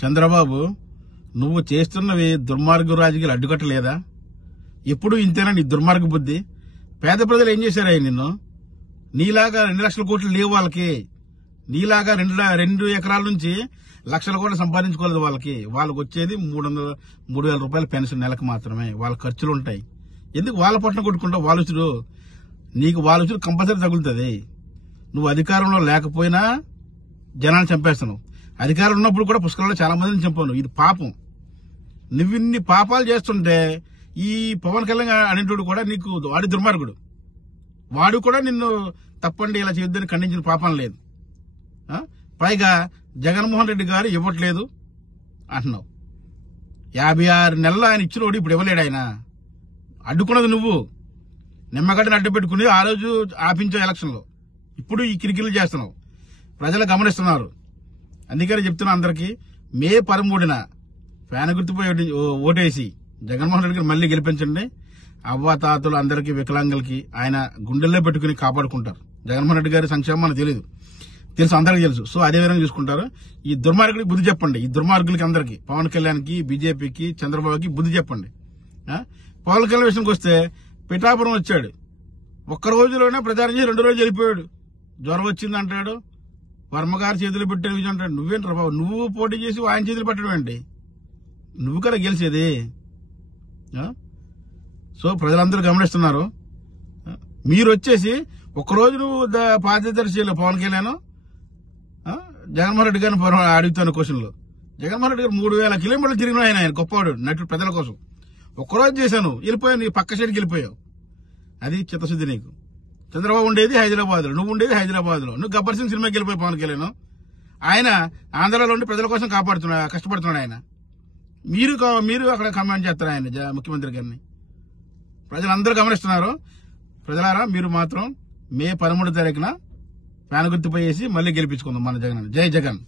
చంద్రబాబు, నువ్వు చేస్తున్నవి దుర్మార్గ రాజకీయాలు అడ్డుకట్టలేదా? ఎప్పుడు ఇంతేనా నీ దుర్మార్గ బుద్ధి? పేద ప్రజలు ఏం చేశారయ్య నిన్ను? నీలాగా 2 లక్షల కోట్లు లేవు వాళ్ళకి. నీలాగా 2 ఎకరాల నుంచి లక్షల కోట్లు సంపాదించుకోలేదు వాళ్ళకి. వాళ్ళకి వచ్చేది 3,000 రూపాయల పెన్షన్ నెలకు మాత్రమే. వాళ్ళ ఖర్చులు ఉంటాయి. ఎందుకు వాళ్ళ పట్ల కొట్టుకుంటావు? వాలుచుడు నీకు వాలుచుడు కంపల్సరీ తగులుతుంది. నువ్వు అధికారంలో లేకపోయినా జనాన్ని చంపేస్తున్నావు. అధికారం ఉన్నప్పుడు కూడా పుష్కరంలో చాలా మందిని చంపాను. ఇది పాపం. నువ్విన్ని పాపాలు చేస్తుంటే ఈ పవన్ కళ్యాణ్ అనేటోడు కూడా నీకు వాడి దుర్మార్గుడు. వాడు కూడా నిన్ను తప్పండి ఇలా చేయొద్దని ఖండించిన పాపం లేదు. పైగా జగన్మోహన్ రెడ్డి గారు ఇవ్వట్లేదు అంటున్నావు. 56 నెలలు ఆయన ఇచ్చినోడు ఇప్పుడు ఇవ్వలేడు. ఆయన అడ్డుకున్నది నువ్వు. నిమ్మగడ్డని అడ్డు పెట్టుకుని ఆ రోజు ఆపించావు ఎలక్షన్లో. ఇప్పుడు ఈ కిరికిలు చేస్తున్నావు. ప్రజలు గమనిస్తున్నారు. అందుకని చెప్తున్నా అందరికీ, మే 13న ఫ్యాన్ గుర్తుపై ఓటేసి జగన్మోహన్ రెడ్డి గారు మళ్లీ గెలిపించండి. అవ్వాతాతలు అందరికీ, వికలాంగులకి ఆయన గుండెల్లో పెట్టుకుని కాపాడుకుంటారు. జగన్మోహన్ రెడ్డి గారి సంక్షేమం మనకు తెలుసు, అందరికీ తెలుసు. సో అదే విధంగా చూసుకుంటారు. ఈ దుర్మార్గుడికి బుద్ధి చెప్పండి. ఈ దుర్మార్గులకి అందరికీ, పవన్ కళ్యాణ్కి, బీజేపీకి, చంద్రబాబుకి బుద్ధి చెప్పండి. పవన్ కళ్యాణ్ విషయానికి వస్తే పిఠాపురం వచ్చాడు. ఒక్క రోజులోనే ప్రచారం చేసి 2 రోజులు వెళ్ళిపోయాడు. జ్వరం వచ్చింది అంటాడు. వర్మగారు చేతులు పెట్టే విజయం అంటాడు. నువ్వేంట్రా బాబు? నువ్వు పోటీ చేసి ఆయన చేతులు పెట్టడం ఏంటి? నువ్వు కదా గెలిచేది. సో ప్రజలందరూ గమనిస్తున్నారు. మీరు వచ్చేసి ఒక్కరోజు నువ్వు పాదయాత్ర చేయలేవు. పవన్ కళ్యాణ్ జగన్మోహన్ రెడ్డి గారిని అడుగుతాను క్వశ్చన్లు. జగన్మోహన్ రెడ్డి గారు 3,000 కిలోమీటర్లు తిరిగిన ఆయన గొప్పవాడు, నటుడు, ప్రజల కోసం. ఒక్కరోజు చేశాను, వెళ్ళిపోయావు. నీ పక్క సైడ్కి వెళ్ళిపోయావు. అది చిత్తశుద్ధి నీకు. చంద్రబాబు ఉండేది హైదరాబాద్ లో, నువ్వు ఉండేది హైదరాబాద్ లో. నువ్వు గబ్బర్ సింగ్ సినిమాకి వెళ్ళిపోయి పవన్ కళ్యాణ్. ఆయన ఆంధ్రాలో ఉండి ప్రజల కోసం కష్టపడుతున్నాడు ఆయన. మీరు అక్కడ కమాండ్ చేస్తారు ఆయన ముఖ్యమంత్రి గారిని. ప్రజలందరూ గమనిస్తున్నారు. ప్రజలారా, మీరు మాత్రం మే 13 తారీఖున ఫ్యాన్ గుర్తుపై వేసి మళ్లీ గెలిపించుకుందాం మన జగన్. జై జగన్.